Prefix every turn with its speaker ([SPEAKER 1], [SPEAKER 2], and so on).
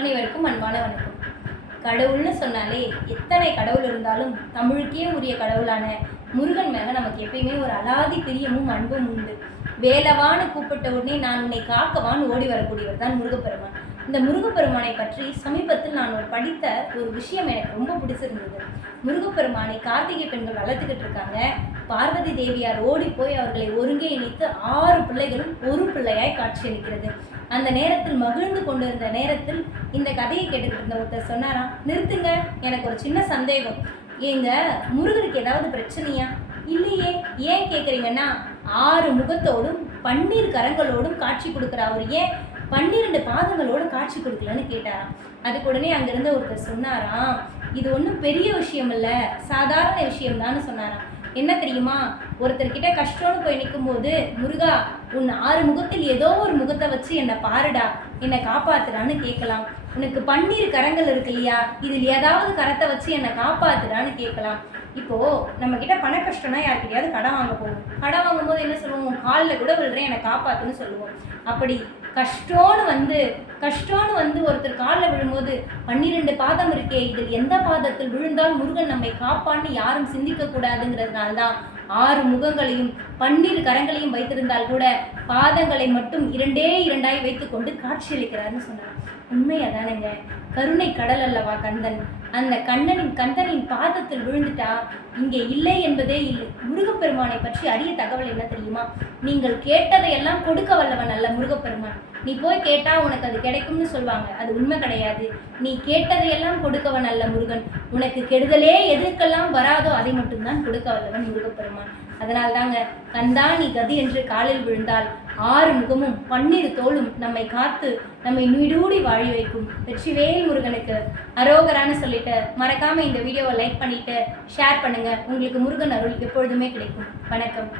[SPEAKER 1] அனைவருக்கும் அன்பான வணக்கம். கடவுள்னு சொன்னாலே எத்தனை கடவுள் இருந்தாலும் தமிழுக்கே உரிய கடவுளான முருகன் மேலே நமக்கு எப்பயுமே ஒரு அலாதி பிரியமும் அன்பும் உண்டு. வேலவான்னு கூப்பிட்ட உடனே நான் உன்னை காக்கவான்னு ஓடி வரக்கூடியவர் தான் முருகப்பெருமான். இந்த முருகப்பெருமானை பற்றி சமீபத்தில் நான் ஒரு படித்த ஒரு விஷயம் எனக்கு ரொம்ப பிடிச்சிருந்தது. முருகப்பெருமானை கார்த்திகை பெண்கள் வளர்த்துக்கிட்டு இருக்காங்க. பார்வதி தேவியார் ஓடி போய் அவர்களை ஒருங்கே இணைத்து ஆறு பிள்ளைகளும் ஒரு பிள்ளையாய் காட்சியளிக்கிறது அந்த நேரத்தில் மகிழ்ந்து கொண்டிருந்த நேரத்தில் இந்த கதையை கேட்டுக்கிட்டு இருந்த ஒருத்தர் சொன்னாராம் நிறுத்துங்க எனக்கு ஒரு சின்ன சந்தேகம். ஏங்க முருகருக்கு ஏதாவது பிரச்சனையா? இல்லையே. ஏன் கேட்குறீங்கன்னா ஆறு முகத்தோடும் பன்னீர் கரங்களோடும் காட்சி கொடுக்குற அவர் ஏன் பன்னிரெண்டு பாதங்களோட காட்சி கொடுக்கலன்னு கேட்டாராம் அதுக்கு உடனே அங்கிருந்த ஒருத்தர் சொன்னாராம் இது ஒன்றும் பெரிய விஷயம் இல்லை சாதாரண விஷயம்தான்னு சொன்னாராம் என்ன தெரியுமா? ஒருத்தர்கிட்ட கஷ்டம்னு போய் நிற்கும்போது முருகா உன் ஆறு முகத்தில் ஏதோ ஒரு முகத்தை வச்சு என்னை பாருடா என்னை காப்பாத்துறான்னு கேட்கலாம். உனக்கு பன்னீர் கரங்கள் இருக்கு இல்லையா? இதில் ஏதாவது கரத்தை வச்சு என்னை காப்பாத்துறான்னு கேட்கலாம். இப்போது நம்மக்கிட்ட பண கஷ்டம்னா யார்கிட்டயாவது கடன் வாங்க போகும். கடன் என்ன சொல்லுவோம்? உன் காலில் கூட விழுறேன் என்னை காப்பாத்துன்னு சொல்லுவோம். அப்படி கஷ்டம்னு வந்து கஷ்டம்னு வந்து ஒருத்தர் காலில் விழும்போது பன்னிரெண்டு பாதம் இருக்கே இதில் எந்த பாதத்தில் விழுந்தால் முருகன் நம்மை காப்பான்னு யாரும் சிந்திக்க கூடாதுங்கிறதுனால தான் ஆறு முகங்களையும் பன்னிரு கரங்களையும் வைத்திருந்தால் கூட பாதங்களை மட்டும் இரண்டே இரண்டாய் வைத்துக்கொண்டு காட்சியளிக்கிறார்னு சொன்னார். உண்மை அதானங்க கருணை கடல் அல்லவா கந்தன்? அந்த கண்ணனின் கந்தனின் பாதத்தில் விழுந்துட்டா? இங்கே இல்லை என்பதே இல்லை. முருகப்பெருமானை பற்றி அரிய தகவல் என்ன தெரியுமா? நீங்கள் கேட்டதையெல்லாம் கொடுக்க வல்லவன் அல்ல முருகப்பெருமான். நீ போய் கேட்டா உனக்கு அது கிடைக்கும்னு சொல்லுவாங்க அது உண்மை கிடையாது. நீ கேட்டதையெல்லாம் கொடுக்கவன் அல்ல முருகன். உனக்கு கெடுதலே எதற்கெல்லாம் வராதோ அதை மட்டும்தான் கொடுக்க வல்லவன் முருகப்பெருமான். அதனால் தாங்க கந்தா நீ கதி என்று காலில் விழுந்தால் ஆறு முகமும் பன்னிரு தோளும் நம்மை காத்து நம்மை நீடூடி வாழி வைக்கும். வெற்றிவேல் முருகனுக்கு அரோகரான்னு சொல்லிட்டு மறக்காம இந்த வீடியோவை லைக் பண்ணிட்டு ஷேர் பண்ணுங்க. உங்களுக்கு முருகன் அருள் எப்பொழுதுமே கிடைக்கும். வணக்கம்.